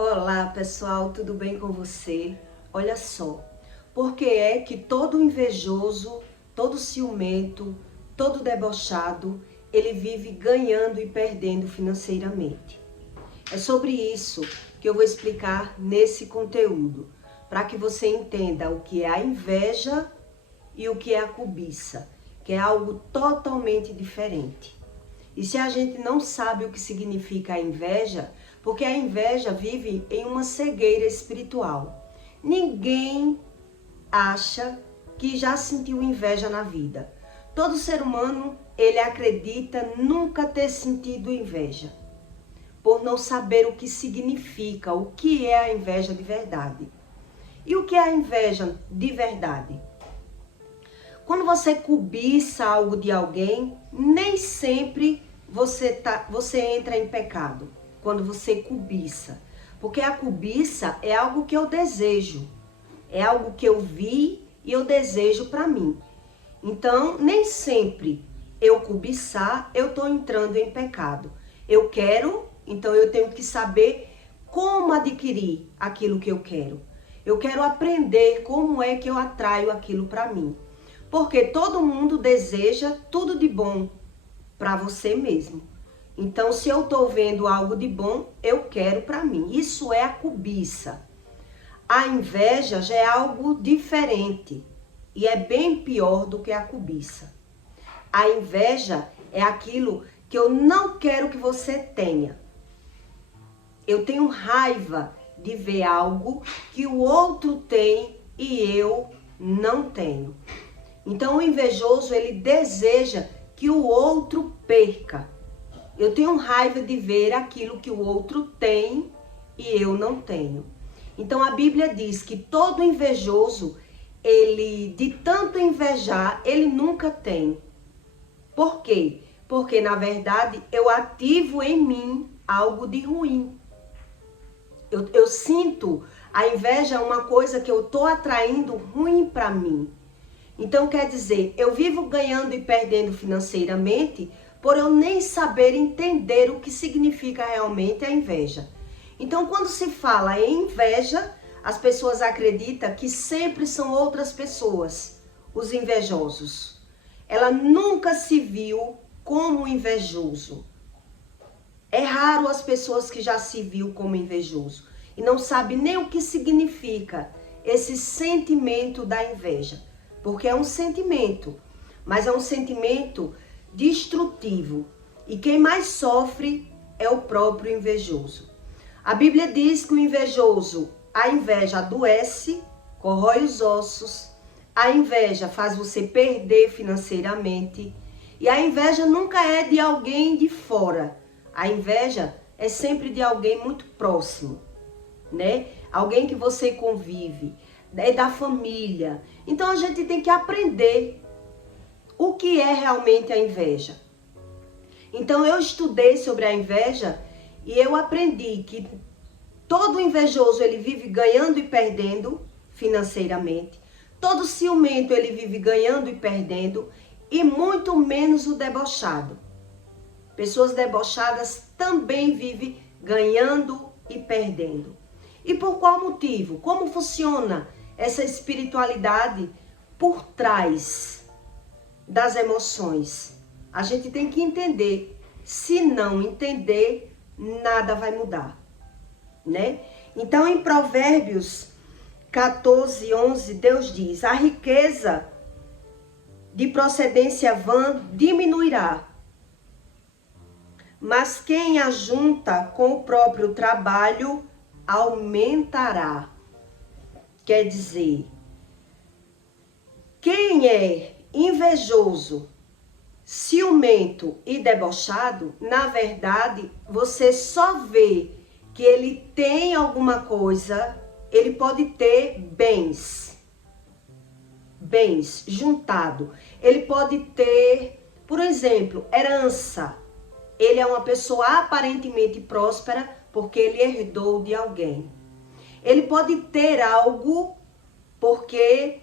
Olá pessoal, tudo bem com você? Olha só, por que é que todo invejoso, todo ciumento, todo debochado, ele vive ganhando e perdendo financeiramente? É sobre isso que eu vou explicar nesse conteúdo, para que você entenda o que é a inveja e o que é a cobiça, que é algo totalmente diferente. E se a gente não sabe o que significa a inveja, porque a inveja vive em uma cegueira espiritual. Ninguém acha que já sentiu inveja na vida. Todo ser humano, ele acredita nunca ter sentido inveja, por não saber o que significa, o que é a inveja de verdade. E o que é a inveja de verdade? Quando você cobiça algo de alguém, nem sempre você entra em pecado. Quando você cobiça. Porque a cobiça é algo que eu desejo. É algo que eu vi e eu desejo para mim. Então, nem sempre eu cobiçar, eu estou entrando em pecado. Eu quero, então eu tenho que saber como adquirir aquilo que eu quero. Eu quero aprender como é que eu atraio aquilo para mim. Porque todo mundo deseja tudo de bom para você mesmo. Então, se eu estou vendo algo de bom, eu quero para mim. Isso é a cobiça. A inveja já é algo diferente e é bem pior do que a cobiça. A inveja é aquilo que eu não quero que você tenha. Eu tenho raiva de ver algo que o outro tem e eu não tenho. Então, o invejoso, ele deseja que o outro perca. Eu tenho raiva de ver aquilo que o outro tem e eu não tenho. Então a Bíblia diz que todo invejoso, ele de tanto invejar, ele nunca tem. Por quê? Porque na verdade eu ativo em mim algo de ruim. Eu sinto a inveja é uma coisa que eu estou atraindo ruim para mim. Então quer dizer, eu vivo ganhando e perdendo financeiramente por eu nem saber entender o que significa realmente a inveja. Então, quando se fala em inveja, as pessoas acreditam que sempre são outras pessoas, os invejosos. Ela nunca se viu como invejoso. É raro as pessoas que já se viu como invejoso e não sabe nem o que significa esse sentimento da inveja, porque é um sentimento, mas é um sentimento destrutivo. E quem mais sofre é o próprio invejoso. A Bíblia diz que o invejoso, a inveja adoece, corrói os ossos, a inveja faz você perder financeiramente, e a inveja nunca é de alguém de fora. A inveja é sempre de alguém muito próximo, né? Alguém que você convive, é da família. Então a gente tem que aprender o que é realmente a inveja. Então eu estudei sobre a inveja e eu aprendi que todo invejoso ele vive ganhando e perdendo financeiramente. Todo ciumento ele vive ganhando e perdendo, e muito menos o debochado. Pessoas debochadas também vivem ganhando e perdendo. E por qual motivo? Como funciona essa espiritualidade por trás das emoções? A gente tem que entender. Se não entender, nada vai mudar, né? Então, em Provérbios 14:11, Deus diz: a riqueza de procedência vã diminuirá, mas quem ajunta com o próprio trabalho aumentará. Quer dizer, quem é invejoso, ciumento e debochado, na verdade, você só vê que ele tem alguma coisa, ele pode ter bens juntado. Ele pode ter, por exemplo, herança. Ele é uma pessoa aparentemente próspera porque ele herdou de alguém. Ele pode ter algo porque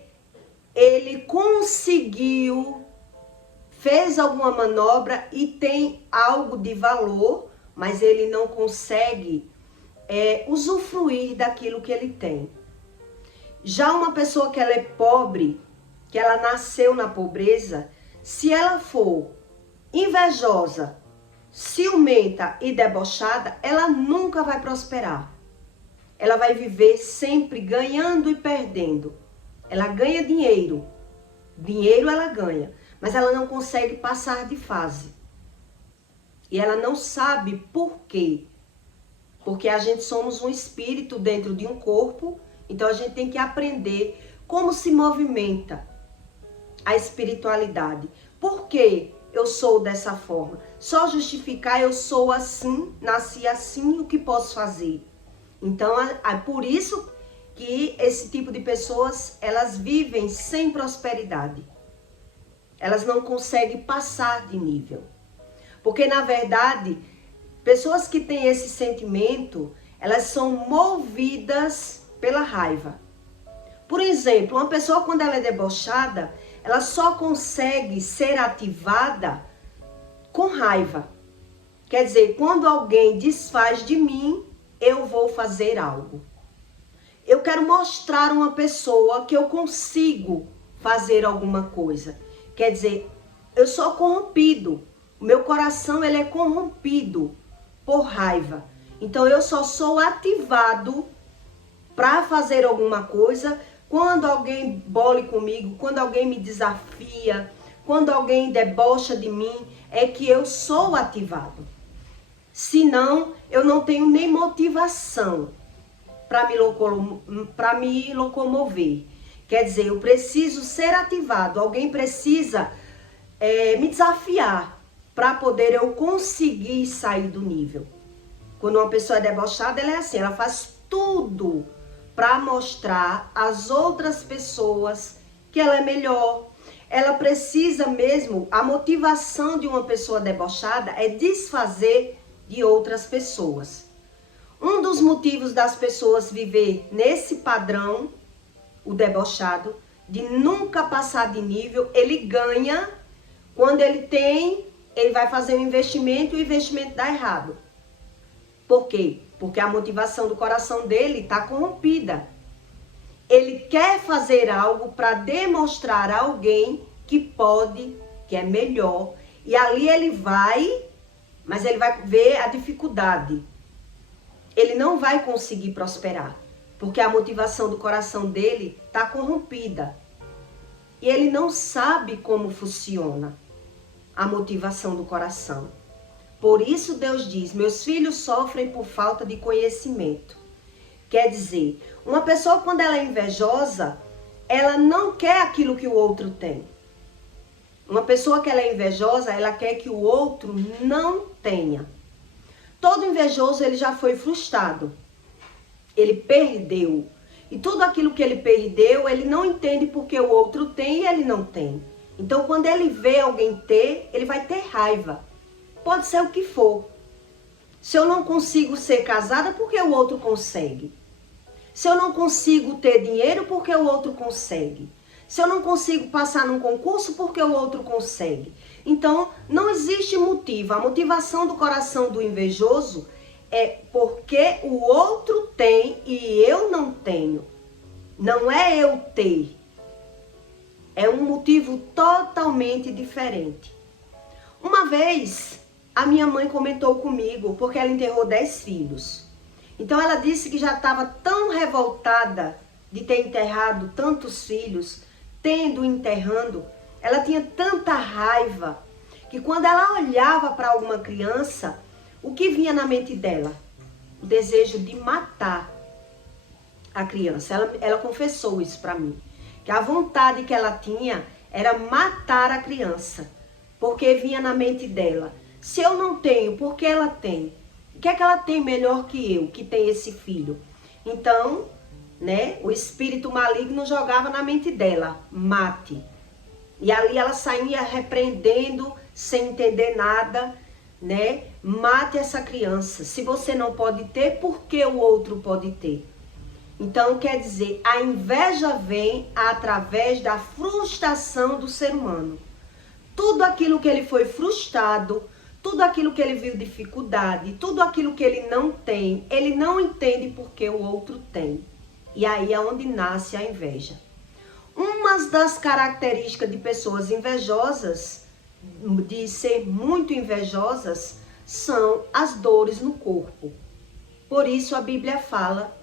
ele conseguiu, fez alguma manobra e tem algo de valor, mas ele não consegue usufruir daquilo que ele tem. Já uma pessoa que ela é pobre, que ela nasceu na pobreza, se ela for invejosa, ciumenta e debochada, ela nunca vai prosperar. Ela vai viver sempre ganhando e perdendo. Ela ganha dinheiro. Dinheiro ela ganha, mas ela não consegue passar de fase. E ela não sabe por quê. Porque a gente somos um espírito dentro de um corpo, então a gente tem que aprender como se movimenta a espiritualidade. Por que eu sou dessa forma? Só justificar eu sou assim, nasci assim, o que posso fazer? Então, é por isso que esse tipo de pessoas, elas vivem sem prosperidade. Elas não conseguem passar de nível. Porque, na verdade, pessoas que têm esse sentimento, elas são movidas pela raiva. Por exemplo, uma pessoa quando ela é debochada, ela só consegue ser ativada com raiva. Quer dizer, quando alguém desfaz de mim, eu vou fazer algo. Eu quero mostrar a uma pessoa que eu consigo fazer alguma coisa. Quer dizer, eu sou corrompido. O meu coração ele é corrompido por raiva. Então eu só sou ativado para fazer alguma coisa quando alguém bole comigo, quando alguém me desafia, quando alguém debocha de mim, é que eu sou ativado. Senão, eu não tenho nem motivação para me locomover. Quer dizer, eu preciso ser ativado. Alguém precisa me desafiar para poder eu conseguir sair do nível. Quando uma pessoa é debochada, ela é assim, ela faz tudo para mostrar às outras pessoas que ela é melhor. Ela precisa mesmo, a motivação de uma pessoa debochada é desfazer de outras pessoas. Um dos motivos das pessoas viver nesse padrão, o debochado, de nunca passar de nível, ele ganha, quando ele vai fazer um investimento e o investimento dá errado. Por quê? Porque a motivação do coração dele está corrompida. Ele quer fazer algo para demonstrar a alguém que pode, que é melhor. E ali ele vai, mas ele vai ver a dificuldade. Ele não vai conseguir prosperar, porque a motivação do coração dele está corrompida. E ele não sabe como funciona a motivação do coração. Por isso Deus diz, meus filhos sofrem por falta de conhecimento. Quer dizer, uma pessoa quando ela é invejosa, ela não quer aquilo que o outro tem. Uma pessoa que ela é invejosa, ela quer que o outro não tenha. Todo invejoso, ele já foi frustrado. Ele perdeu. E tudo aquilo que ele perdeu, ele não entende porque o outro tem e ele não tem. Então, quando ele vê alguém ter, ele vai ter raiva. Pode ser o que for. Se eu não consigo ser casada, porque o outro consegue? Se eu não consigo ter dinheiro, porque o outro consegue? Se eu não consigo passar num concurso, porque o outro consegue? Então, não existe motivo. A motivação do coração do invejoso é porque o outro tem e eu não tenho. Não é eu ter. É um motivo totalmente diferente. Uma vez, a minha mãe comentou comigo, porque ela enterrou 10 filhos. Então ela disse que já estava tão revoltada de ter enterrado tantos filhos, enterrando, ela tinha tanta raiva, que quando ela olhava para alguma criança, o que vinha na mente dela? O desejo de matar a criança. Ela confessou isso para mim, que a vontade que ela tinha era matar a criança, porque vinha na mente dela, se eu não tenho, por que ela tem? O que é que ela tem melhor que eu, que tem esse filho? Então, o espírito maligno jogava na mente dela, mate. E ali ela saía repreendendo, sem entender nada, Mate essa criança. Se você não pode ter, por que o outro pode ter? Então, quer dizer, a inveja vem através da frustração do ser humano. Tudo aquilo que ele foi frustrado, tudo aquilo que ele viu dificuldade, tudo aquilo que ele não tem, ele não entende porque o outro tem. E aí é onde nasce a inveja. Uma das características de pessoas invejosas, de ser muito invejosas, são as dores no corpo. Por isso a Bíblia fala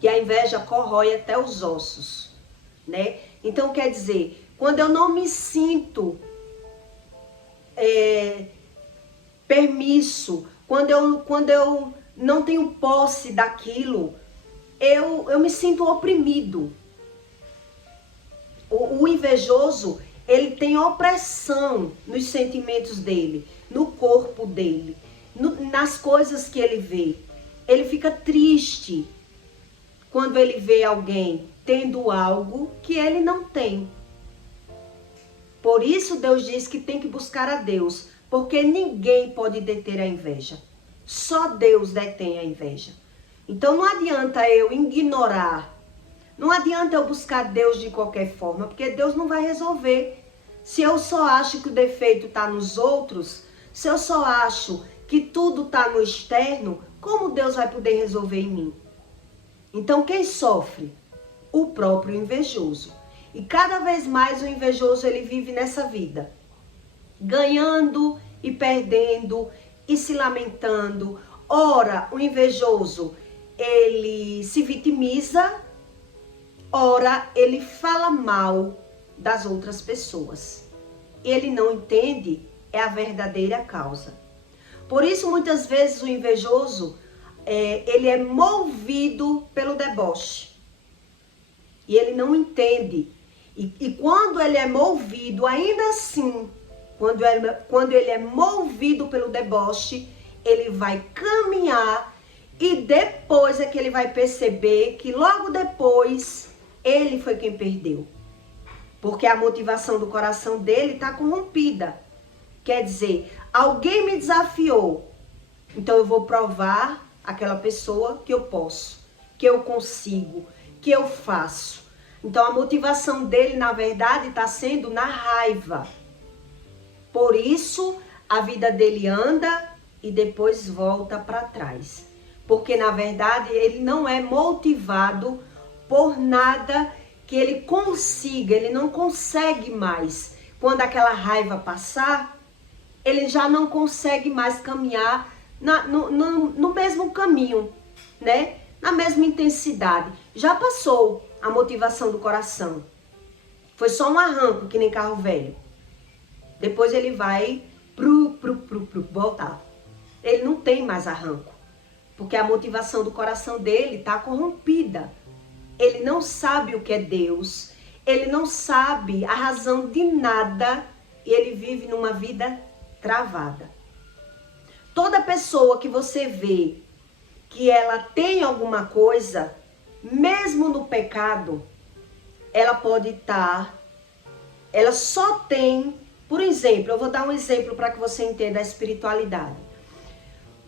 que a inveja corrói até os ossos, né? Então quer dizer, quando eu não me sinto permisso, quando eu não tenho posse daquilo, eu me sinto oprimido. O invejoso, ele tem opressão nos sentimentos dele, no corpo dele, nas coisas que ele vê. Ele fica triste quando ele vê alguém tendo algo que ele não tem. Por isso Deus diz que tem que buscar a Deus, porque ninguém pode deter a inveja. Só Deus detém a inveja. Então não adianta eu ignorar, não adianta eu buscar Deus de qualquer forma, porque Deus não vai resolver. Se eu só acho que o defeito está nos outros, se eu só acho que tudo está no externo, como Deus vai poder resolver em mim? Então quem sofre? O próprio invejoso. E cada vez mais o invejoso ele vive nessa vida, ganhando e perdendo e se lamentando. Ora, o invejoso, ele se vitimiza, ora, ele fala mal das outras pessoas. Ele não entende a verdadeira causa. Por isso, muitas vezes, o invejoso, ele é movido pelo deboche. E ele não entende. E quando ele é movido, ainda assim, quando ele é movido pelo deboche, ele vai caminhar e depois é que ele vai perceber que logo depois ele foi quem perdeu. Porque a motivação do coração dele está corrompida. Quer dizer, alguém me desafiou, então eu vou provar àquela pessoa que eu posso, que eu consigo, que eu faço. Então a motivação dele, na verdade, está sendo na raiva. Por isso, a vida dele anda e depois volta para trás. Porque, na verdade, ele não é motivado por nada que ele consiga, ele não consegue mais. Quando aquela raiva passar, ele já não consegue mais caminhar no mesmo caminho, né? Na mesma intensidade. Já passou a motivação do coração. Foi só um arranco, que nem carro velho. Depois ele vai voltar. Ele não tem mais arranco. Porque a motivação do coração dele está corrompida. Ele não sabe o que é Deus. Ele não sabe a razão de nada. E ele vive numa vida travada. Toda pessoa que você vê que ela tem alguma coisa, mesmo no pecado, ela pode estar, ela só tem, por exemplo, eu vou dar um exemplo para que você entenda a espiritualidade.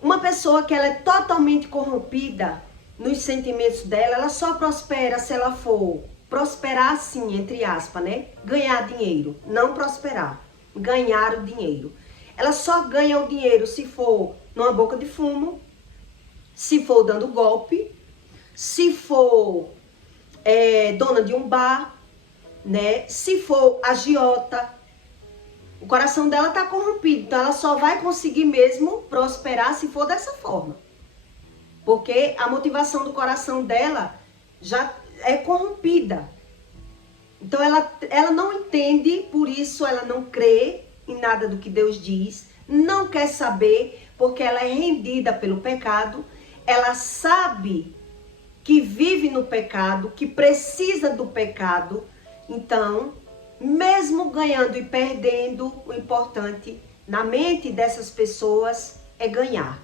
Uma pessoa que ela é totalmente corrompida nos sentimentos dela, ela só prospera se ela for prosperar assim, entre aspas, né? Ganhar dinheiro, não prosperar, ganhar o dinheiro. Ela só ganha o dinheiro se for numa boca de fumo, se for dando golpe, se for dona de um bar, né? Se for agiota. O coração dela está corrompido, então ela só vai conseguir mesmo prosperar se for dessa forma. Porque a motivação do coração dela já é corrompida. Então ela não entende, por isso ela não crê em nada do que Deus diz, não quer saber, porque ela é rendida pelo pecado, ela sabe que vive no pecado, que precisa do pecado. Então, mesmo ganhando e perdendo, o importante na mente dessas pessoas é ganhar.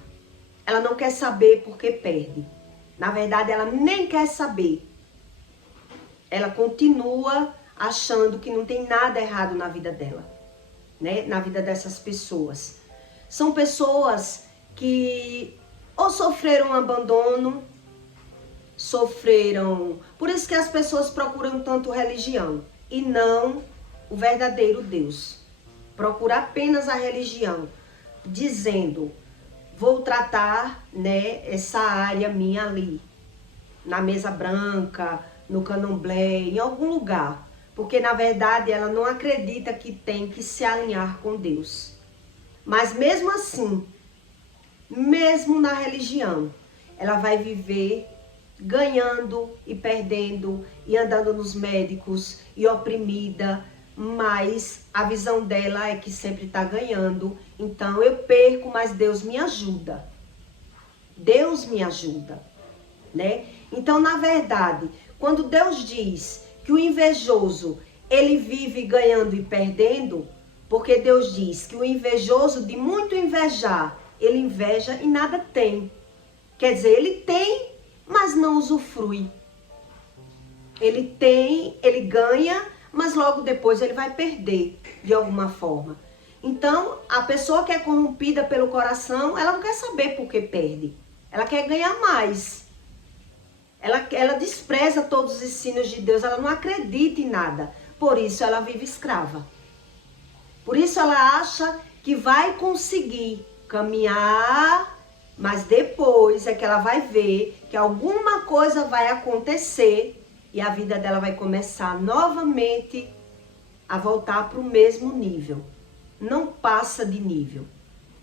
Ela não quer saber porque perde. Na verdade, ela nem quer saber. Ela continua achando que não tem nada errado na vida dela, né? Na vida dessas pessoas. São pessoas que ou sofreram abandono, sofreram... Por isso que as pessoas procuram tanto religião e não o verdadeiro Deus. Procura apenas a religião. dizendo, vou tratar, né, essa área minha ali, na mesa branca, no candomblé, em algum lugar. Porque, na verdade, ela não acredita que tem que se alinhar com Deus. Mas mesmo assim, mesmo na religião, ela vai viver ganhando e perdendo e andando nos médicos e oprimida, mas a visão dela é que sempre está ganhando. Então eu perco, mas Deus me ajuda. Deus me ajuda, né? Então, na verdade, quando Deus diz que o invejoso, ele vive ganhando e perdendo, porque Deus diz que o invejoso, de muito invejar, ele inveja e nada tem. Quer dizer, ele tem, mas não usufrui. Ele tem, ele ganha, mas logo depois ele vai perder de alguma forma. Então, a pessoa que é corrompida pelo coração, ela não quer saber por que perde. Ela quer ganhar mais. Ela despreza todos os ensinos de Deus, ela não acredita em nada. Por isso ela vive escrava. Por isso ela acha que vai conseguir caminhar, mas depois é que ela vai ver que alguma coisa vai acontecer e a vida dela vai começar novamente a voltar para o mesmo nível. Não passa de nível,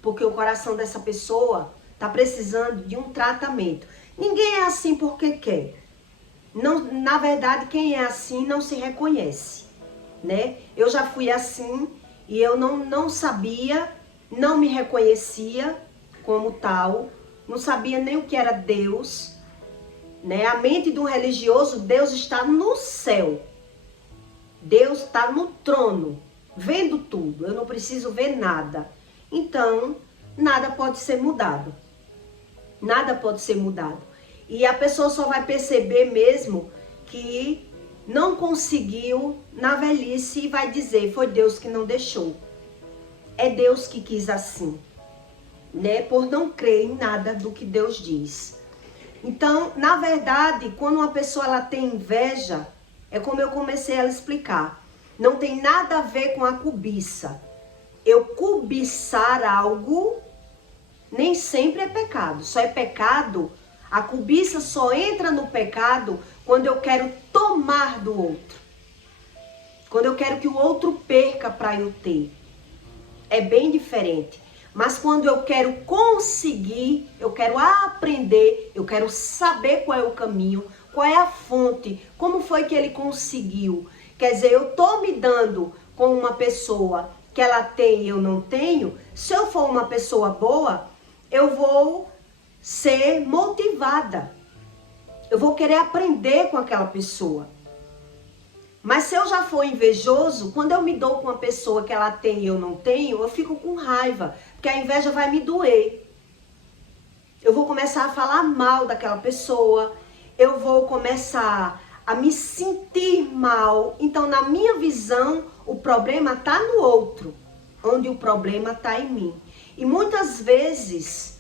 porque o coração dessa pessoa está precisando de um tratamento. Ninguém é assim porque quer. Não, na verdade, quem é assim não se reconhece, né? Eu já fui assim e eu não sabia, não me reconhecia como tal, não sabia nem o que era Deus, né? A mente de um religioso, Deus está no céu. Deus está no trono, vendo tudo. Eu não preciso ver nada. Então, nada pode ser mudado. Nada pode ser mudado. E a pessoa só vai perceber mesmo que não conseguiu na velhice e vai dizer, foi Deus que não deixou. É Deus que quis assim, né? Por não crer em nada do que Deus diz. Então, na verdade, quando uma pessoa ela tem inveja, é como eu comecei a explicar. Não tem nada a ver com a cobiça. Eu cobiçar algo nem sempre é pecado. Só é pecado, a cobiça só entra no pecado quando eu quero tomar do outro. Quando eu quero que o outro perca para eu ter. É bem diferente. Mas quando eu quero conseguir, eu quero aprender, eu quero saber qual é o caminho, qual é a fonte, como foi que ele conseguiu. Quer dizer, eu tô me dando com uma pessoa que ela tem e eu não tenho. Se eu for uma pessoa boa, eu vou ser motivada. Eu vou querer aprender com aquela pessoa. Mas se eu já for invejoso, quando eu me dou com uma pessoa que ela tem e eu não tenho, eu fico com raiva, porque a inveja vai me doer. Eu vou começar a falar mal daquela pessoa, eu vou começar a me sentir mal. Então, na minha visão, o problema está no outro, onde o problema está em mim. E muitas vezes,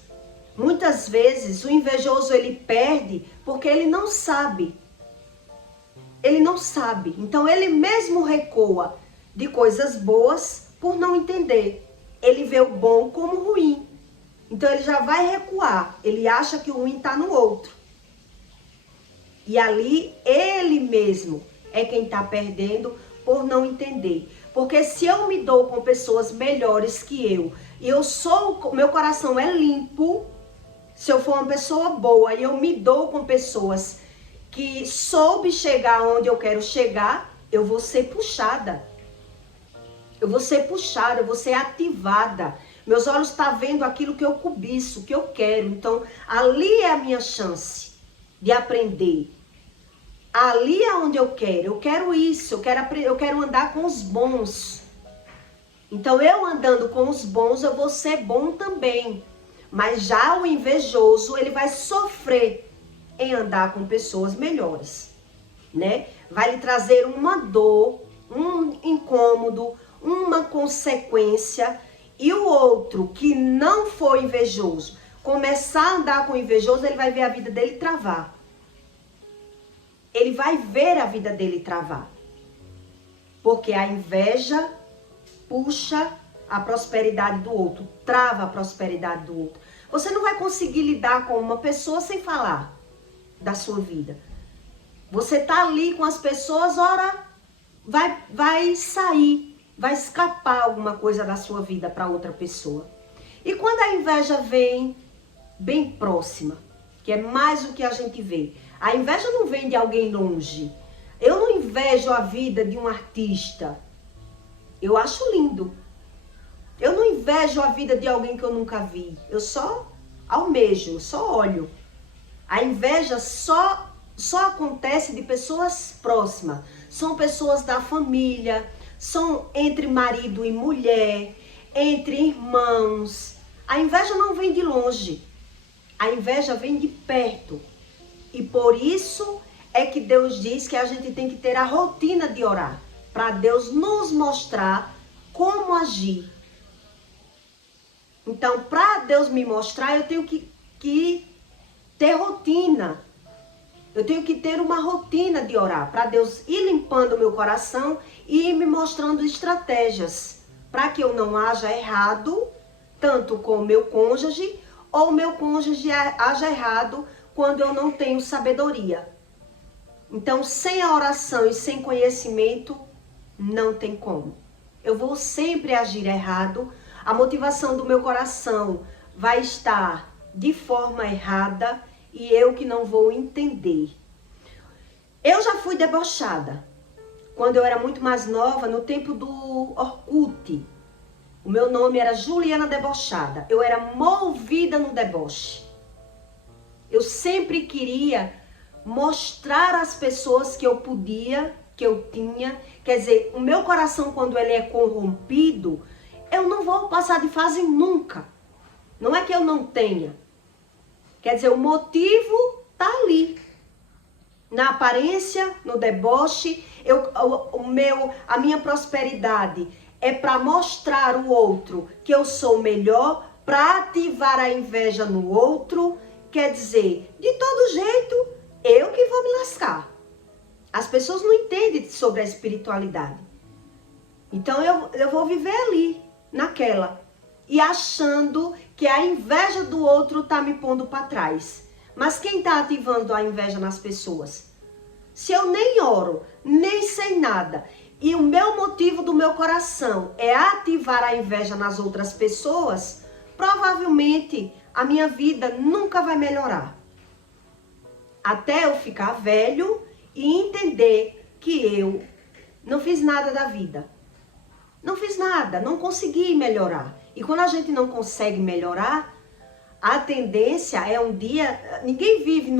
o invejoso ele perde porque ele não sabe. Ele não sabe. Então, ele mesmo recua de coisas boas por não entender. Ele vê o bom como ruim. Então, ele já vai recuar. Ele acha que o ruim está no outro. E ali, ele mesmo é quem está perdendo por não entender. Porque se eu me dou com pessoas melhores que eu, e meu coração é limpo, se eu for uma pessoa boa e eu me dou com pessoas que soube chegar onde eu quero chegar, eu vou ser puxada. Eu vou ser puxada, eu vou ser ativada. Meus olhos estão vendo aquilo que eu cobiço, que eu quero. Então, ali é a minha chance de aprender. Ali é onde eu quero isso, eu quero andar com os bons. Então, eu andando com os bons, eu vou ser bom também. Mas já o invejoso, ele vai sofrer em andar com pessoas melhores, né? Vai lhe trazer uma dor, um incômodo, uma consequência. E o outro que não for invejoso, começar a andar com o invejoso, ele vai ver a vida dele travar. Ele vai ver a vida dele travar. Porque a inveja puxa a prosperidade do outro, trava a prosperidade do outro. Você não vai conseguir lidar com uma pessoa sem falar da sua vida. Você tá ali com as pessoas, ora vai sair, vai escapar alguma coisa da sua vida para outra pessoa. E quando a inveja vem bem próxima, que é mais o que a gente vê. A inveja não vem de alguém longe. Eu não invejo a vida de um artista. Eu acho lindo. Eu não invejo a vida de alguém que eu nunca vi. Eu só almejo, só olho. A inveja só acontece de pessoas próximas. São pessoas da família, são entre marido e mulher, entre irmãos. A inveja não vem de longe. A inveja vem de perto. E por isso é que Deus diz que a gente tem que ter a rotina de orar, para Deus nos mostrar como agir. Então, para Deus me mostrar, eu tenho que ter rotina. Eu tenho que ter uma rotina de orar, para Deus ir limpando o meu coração e ir me mostrando estratégias, para que eu não haja errado, tanto com o meu cônjuge, ou o meu cônjuge haja errado quando eu não tenho sabedoria. Então, sem a oração e sem conhecimento, não tem como. Eu vou sempre agir errado, a motivação do meu coração vai estar de forma errada e eu que não vou entender. Eu já fui debochada. Quando eu era muito mais nova, no tempo do Orkut, o meu nome era Juliana Debochada. Eu era movida no deboche. Eu sempre queria mostrar às pessoas que eu podia, que eu tinha. Quer dizer, o meu coração, quando ele é corrompido, eu não vou passar de fase nunca. Não é que eu não tenha. Quer dizer, o motivo tá ali. Na aparência, no deboche, a minha prosperidade é para mostrar o outro que eu sou melhor, para ativar a inveja no outro. Quer dizer, de todo jeito, eu que vou me lascar. As pessoas não entendem sobre a espiritualidade. Então eu vou viver ali, naquela, e achando que a inveja do outro tá me pondo para trás. Mas quem tá ativando a inveja nas pessoas? Se eu nem oro, nem sei nada, e o meu motivo do meu coração é ativar a inveja nas outras pessoas, provavelmente a minha vida nunca vai melhorar. Até eu ficar velho e entender que eu não fiz nada da vida. Não fiz nada, não consegui melhorar. E quando a gente não consegue melhorar, a tendência é um dia... Ninguém vive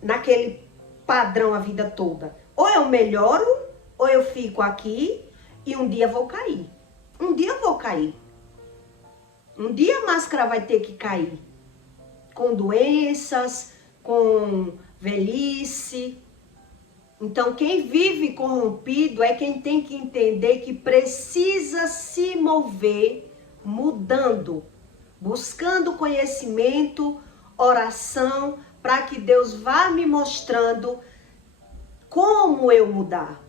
naquele padrão a vida toda. Ou eu melhoro, ou eu fico aqui e um dia vou cair. Um dia eu vou cair. Um dia a máscara vai ter que cair. Com doenças, com velhice. Então, quem vive corrompido é quem tem que entender que precisa se mover, mudando, buscando conhecimento, oração, para que Deus vá me mostrando como eu mudar.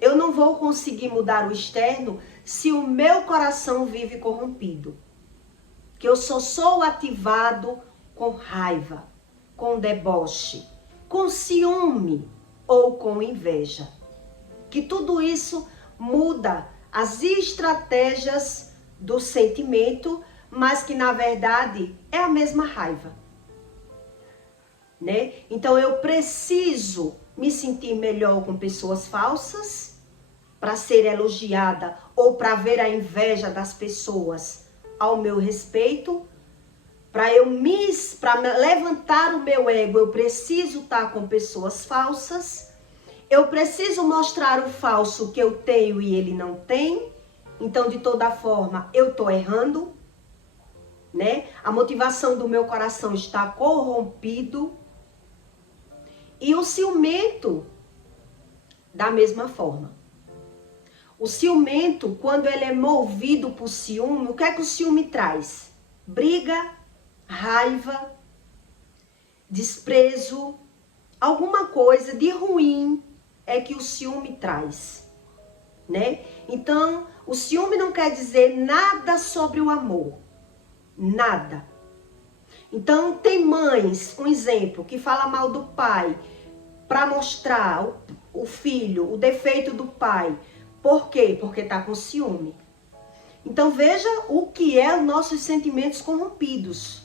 Eu não vou conseguir mudar o externo se o meu coração vive corrompido. Que eu só sou ativado com raiva, com deboche, com ciúme ou com inveja. Que tudo isso muda as estratégias do sentimento, mas que na verdade é a mesma raiva, né? Então eu preciso me sentir melhor com pessoas falsas para ser elogiada ou para ver a inveja das pessoas ao meu respeito. Para levantar o meu ego, eu preciso estar com pessoas falsas. Eu preciso mostrar o falso que eu tenho e ele não tem. Então, de toda forma, eu estou errando, né? A motivação do meu coração está corrompido. E o ciumento, da mesma forma. O ciumento, quando ele é movido por ciúme, o que é que o ciúme traz? Briga, raiva, desprezo, alguma coisa de ruim é que o ciúme traz, né? Então, O ciúme não quer dizer nada sobre o amor. Nada. Então, tem mães, um exemplo, que fala mal do pai para mostrar o filho, o defeito do pai. Por quê? Porque está com ciúme. Então, veja o que é os nossos sentimentos corrompidos.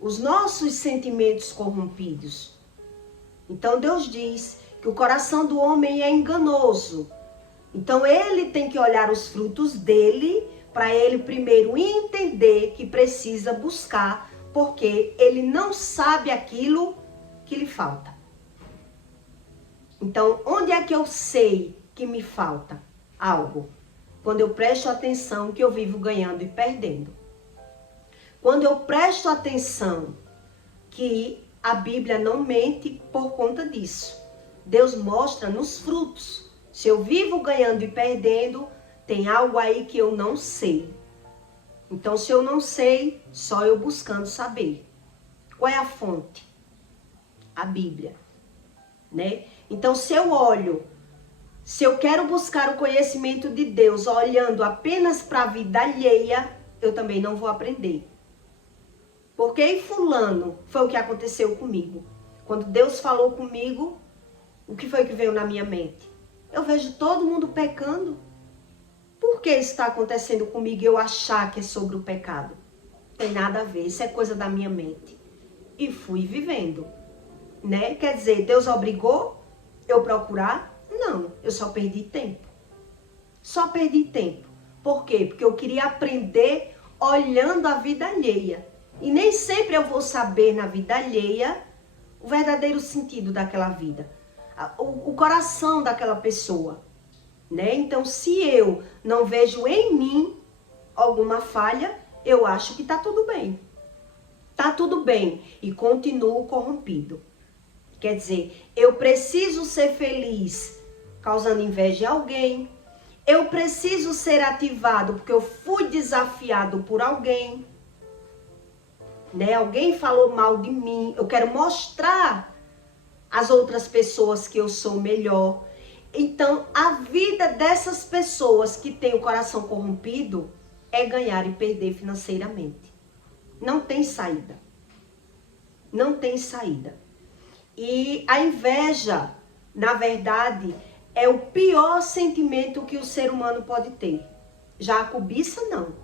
Os nossos sentimentos corrompidos. Então, Deus diz que o coração do homem é enganoso. Então, ele tem que olhar os frutos dele para ele primeiro entender que precisa buscar, porque ele não sabe aquilo que lhe falta. Então, onde é que eu sei que me falta algo? Quando eu presto atenção que eu vivo ganhando e perdendo. Quando eu presto atenção que a Bíblia não mente por conta disso. Deus mostra nos frutos. Se eu vivo ganhando e perdendo, tem algo aí que eu não sei. Então, se eu não sei, só eu buscando saber. Qual é a fonte? A Bíblia, né? Então, se eu quero buscar o conhecimento de Deus olhando apenas para a vida alheia, eu também não vou aprender. Porque em fulano foi o que aconteceu comigo. Quando Deus falou comigo, o que foi que veio na minha mente? Eu vejo todo mundo pecando. Por que isso está acontecendo comigo e eu achar que é sobre o pecado? Tem nada a ver, isso é coisa da minha mente. E fui vivendo, né? Quer dizer, Deus obrigou eu procurar? Não, eu só perdi tempo. Só perdi tempo. Por quê? Porque eu queria aprender olhando a vida alheia. E nem sempre eu vou saber na vida alheia o verdadeiro sentido daquela vida. O coração daquela pessoa. Né? Então, se eu não vejo em mim alguma falha, eu acho que tá tudo bem. Tá tudo bem e continuo corrompido. Quer dizer, eu preciso ser feliz causando inveja em alguém. Eu preciso ser ativado porque eu fui desafiado por alguém. Né? Alguém falou mal de mim. Eu quero mostrar às outras pessoas que eu sou melhor. Então, a vida dessas pessoas que têm o coração corrompido é ganhar e perder financeiramente. Não tem saída. Não tem saída. E a inveja, na verdade, é o pior sentimento que o ser humano pode ter. Já a cobiça, não.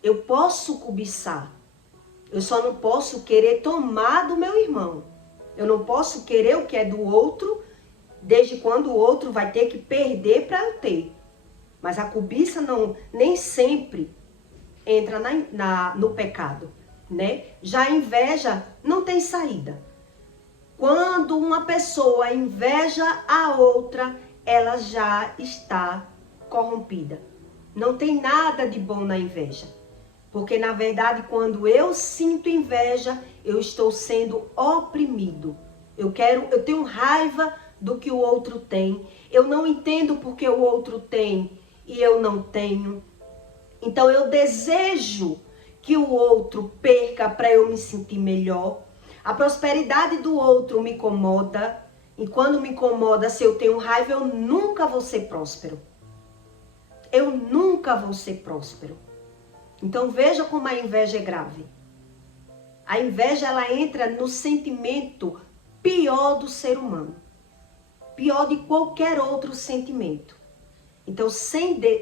Eu posso cobiçar. Eu só não posso querer tomar do meu irmão. Eu não posso querer o que é do outro, desde quando o outro vai ter que perder para eu ter. Mas a cobiça não, nem sempre entra no pecado, né? Já a inveja não tem saída. Quando uma pessoa inveja a outra, ela já está corrompida. Não tem nada de bom na inveja. Porque, na verdade, quando eu sinto inveja, eu estou sendo oprimido. Eu tenho raiva do que o outro tem. Eu não entendo porque o outro tem e eu não tenho. Então eu desejo que o outro perca para eu me sentir melhor. A prosperidade do outro me incomoda. E quando me incomoda, se eu tenho raiva, eu nunca vou ser próspero. Eu nunca vou ser próspero. Então veja como a inveja é grave. A inveja, ela entra no sentimento pior do ser humano. Pior de qualquer outro sentimento. Então,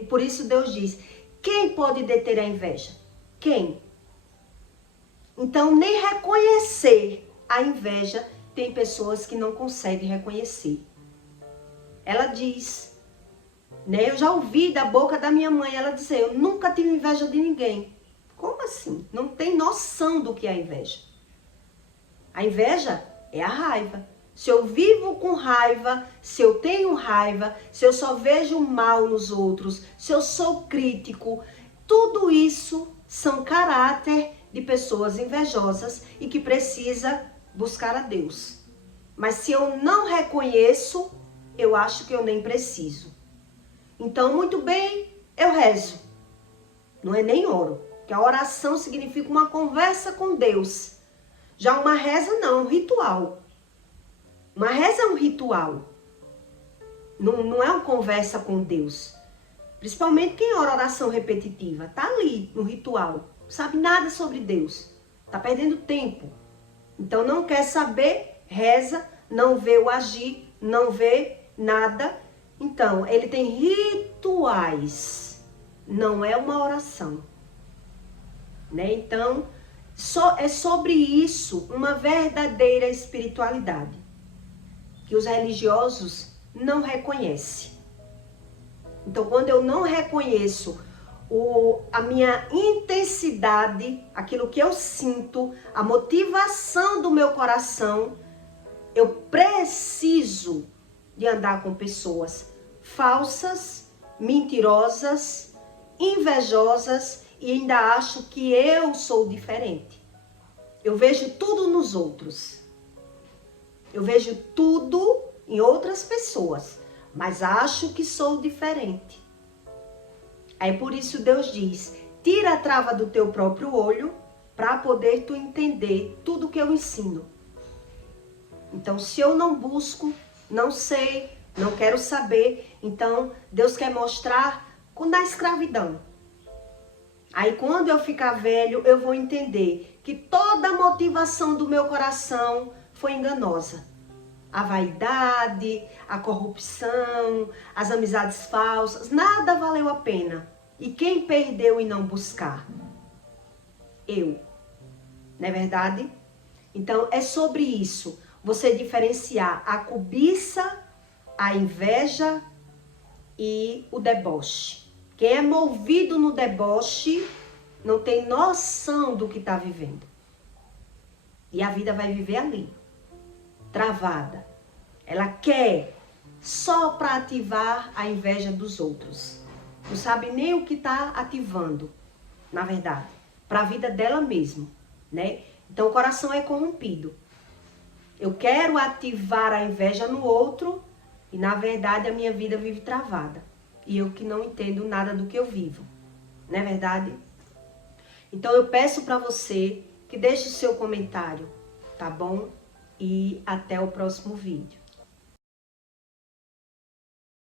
por isso Deus diz, quem pode deter a inveja? Quem? Então, nem reconhecer a inveja, tem pessoas que não conseguem reconhecer. Ela diz, né? Eu já ouvi da boca da minha mãe ela dizer, eu nunca tive inveja de ninguém. Como assim? Não tem noção do que é a inveja. A inveja é a raiva. Se eu vivo com raiva, se eu tenho raiva, se eu só vejo mal nos outros, se eu sou crítico, tudo isso são caráter de pessoas invejosas e que precisa buscar a Deus. Mas se eu não reconheço, eu acho que eu nem preciso. Então, muito bem, eu rezo. Não é nem oro, porque a oração significa uma conversa com Deus. Já uma reza não, um ritual. Uma reza é um ritual. Não é uma conversa com Deus. Principalmente quem ora oração repetitiva. Tá ali no ritual. Não sabe nada sobre Deus. Tá perdendo tempo. Então não quer saber, reza, não vê o agir, não vê nada. Então, ele tem rituais. Não é uma oração. Né? Então, é sobre isso uma verdadeira espiritualidade. Que os religiosos não reconhecem. Então, quando eu não reconheço a minha intensidade, aquilo que eu sinto, a motivação do meu coração, eu preciso de andar com pessoas falsas, mentirosas, invejosas e ainda acho que eu sou diferente. Eu vejo tudo nos outros. Eu vejo tudo em outras pessoas, mas acho que sou diferente. Aí por isso Deus diz, tira a trava do teu próprio olho para poder tu entender tudo que eu ensino. Então se eu não busco, não sei, não quero saber, então Deus quer mostrar na escravidão. Aí quando eu ficar velho, eu vou entender que toda a motivação do meu coração foi enganosa. A vaidade, a corrupção, as amizades falsas, nada valeu a pena. E quem perdeu em não buscar? Eu. Não é verdade? Então é sobre isso. Você diferenciar a cobiça, a inveja e o deboche. Quem é movido no deboche não tem noção do que está vivendo. E a vida vai viver ali, travada. Ela quer só para ativar a inveja dos outros. Não sabe nem o que está ativando, na verdade, para a vida dela mesma, né? Então o coração é corrompido. Eu quero ativar a inveja no outro e na verdade a minha vida vive travada. E eu que não entendo nada do que eu vivo, não é verdade? Então eu peço para você que deixe o seu comentário, tá bom? E até o próximo vídeo.